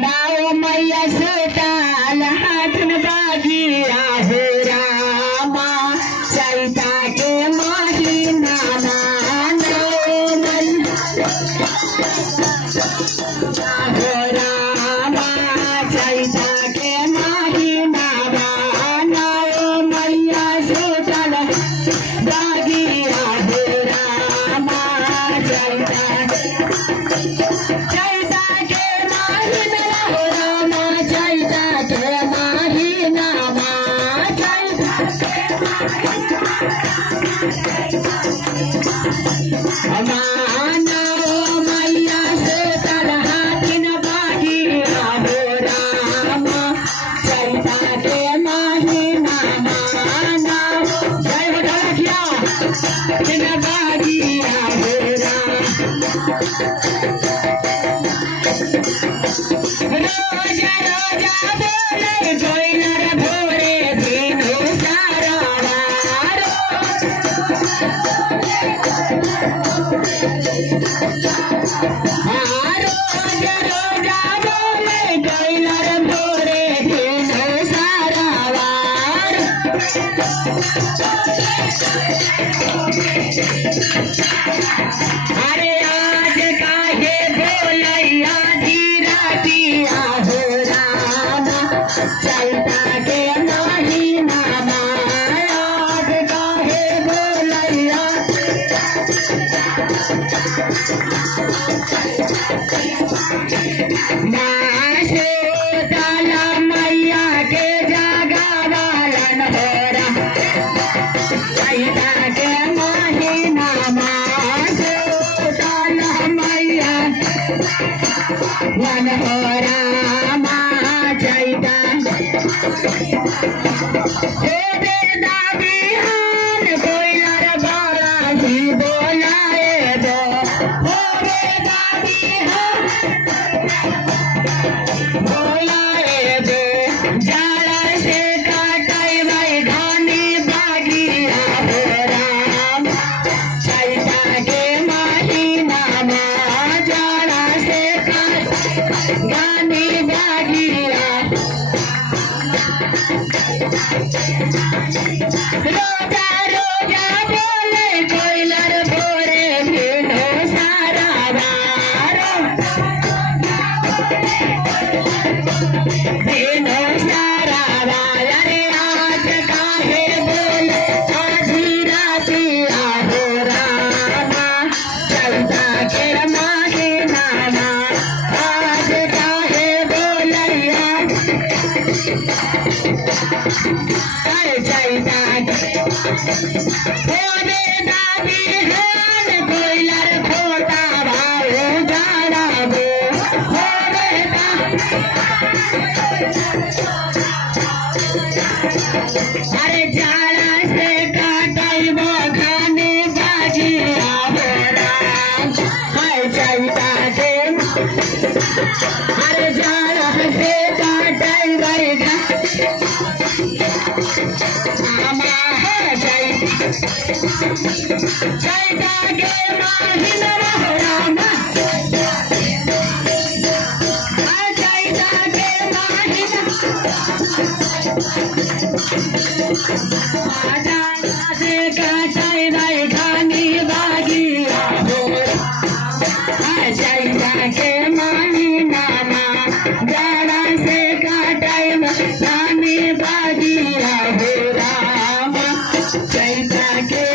नाव मैया सुताल हाथन बागिया हो रामा चैता के महीना हो रामा चैता के महीना नाव मैया सुताल बागिया हो रामा चैता अरे आज काहे बोलैया धीरा दिया हो रामा चैता के महीना आज काहे बोलैया मैया के जागरण हो चैता के महीना वन हो रामा चैता बिहान कोयलर बाला ही बोलाए दो बोलाए दो जाड़ा से काटाई भाई घानी बागिया हो राम चैता के महीना जाड़ा से गानी बागिया रोजा रोजा बोले कोयलर भोरे भेनो सारा भेनो सारा अरे आज काहे बोले आधी रातिया हो रामा चैता के महीना आज काहे बोलैया चैता कोयलर खोता भाऊ जाड़ा अरे जाड़ा से काटल खाने बाजिया हो राम चैता के अरे जाड़ा से काटल चैता के महीना हो रामा चैता के महीना से काटाई भाई घानी बागिया हो चैता के महीना जाड़ा से काटाई घानी बागिया हो रामा चैता के